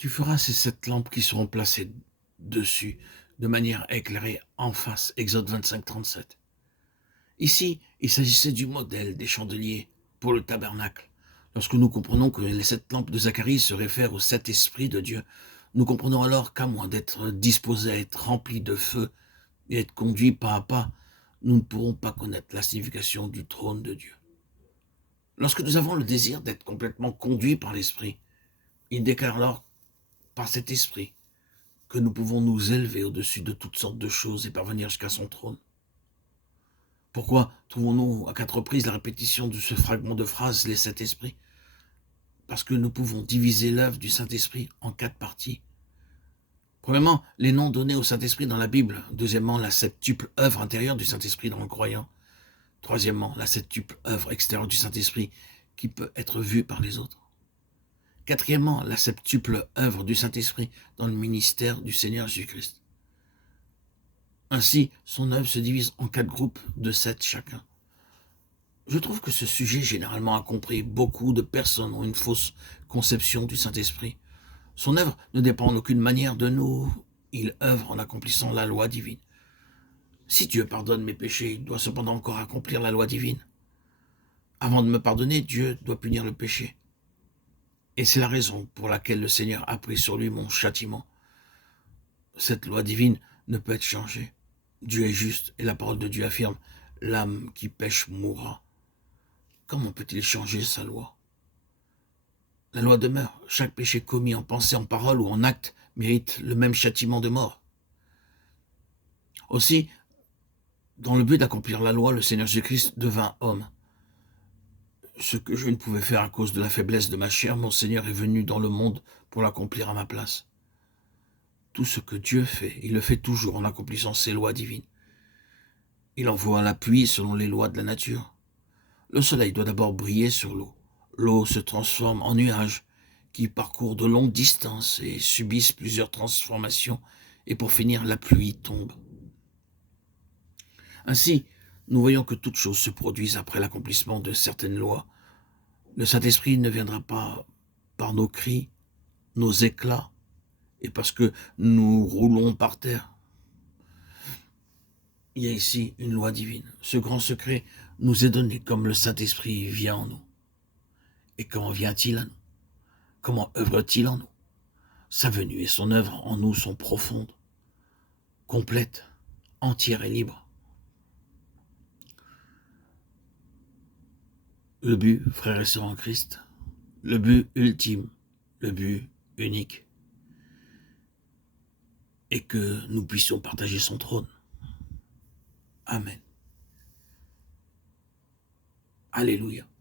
Tu feras ces 7 lampes qui seront placées dessus, de manière à éclairer en face. Exode 25, 37. Ici, il s'agissait du modèle des chandeliers pour le tabernacle. Lorsque nous comprenons que les 7 lampes de Zacharie se réfèrent aux 7 esprits de Dieu, nous comprenons alors qu'à moins d'être disposés à être remplis de feu et être conduits pas à pas, nous ne pourrons pas connaître la signification du trône de Dieu. Lorsque nous avons le désir d'être complètement conduits par l'Esprit, il déclare alors par cet Esprit que nous pouvons nous élever au-dessus de toutes sortes de choses et parvenir jusqu'à son trône. Pourquoi trouvons-nous à 4 reprises la répétition de ce fragment de phrase, les 7 esprits? Parce que nous pouvons diviser l'œuvre du Saint-Esprit en 4 parties. Premièrement, les noms donnés au Saint-Esprit dans la Bible. Deuxièmement, la septuple œuvre intérieure du Saint-Esprit dans le croyant. Troisièmement, la septuple œuvre extérieure du Saint-Esprit qui peut être vue par les autres. Quatrièmement, la septuple œuvre du Saint-Esprit dans le ministère du Seigneur Jésus-Christ. Ainsi, son œuvre se divise en 4 groupes de 7 chacun. Je trouve que ce sujet est généralement incompris. Beaucoup de personnes ont une fausse conception du Saint-Esprit. Son œuvre ne dépend en aucune manière de nous. Il œuvre en accomplissant la loi divine. Si Dieu pardonne mes péchés, il doit cependant encore accomplir la loi divine. Avant de me pardonner, Dieu doit punir le péché. Et c'est la raison pour laquelle le Seigneur a pris sur lui mon châtiment. Cette loi divine ne peut être changée. Dieu est juste et la parole de Dieu affirme « L'âme qui pêche mourra ». Comment peut-il changer sa loi? La loi demeure. Chaque péché commis en pensée, en parole ou en acte mérite le même châtiment de mort. Aussi, dans le but d'accomplir la loi, le Seigneur Jésus-Christ devint homme. Ce que je ne pouvais faire à cause de la faiblesse de ma chair, mon Seigneur est venu dans le monde pour l'accomplir à ma place. Tout ce que Dieu fait, il le fait toujours en accomplissant ses lois divines. Il envoie la pluie selon les lois de la nature. Le soleil doit d'abord briller sur l'eau. L'eau se transforme en nuages qui parcourent de longues distances et subissent plusieurs transformations, et pour finir, la pluie tombe. Ainsi, nous voyons que toutes choses se produisent après l'accomplissement de certaines lois. Le Saint-Esprit ne viendra pas par nos cris, nos éclats, et parce que nous roulons par terre. Il y a ici une loi divine. Ce grand secret nous est donné comme le Saint-Esprit vient en nous. Et comment vient-il à nous? Comment œuvre-t-il en nous? Sa venue et son œuvre en nous sont profondes, complètes, entières et libres. Le but, frères et sœurs en Christ, le but ultime, le but unique, est que nous puissions partager son trône. Amen. Alléluia.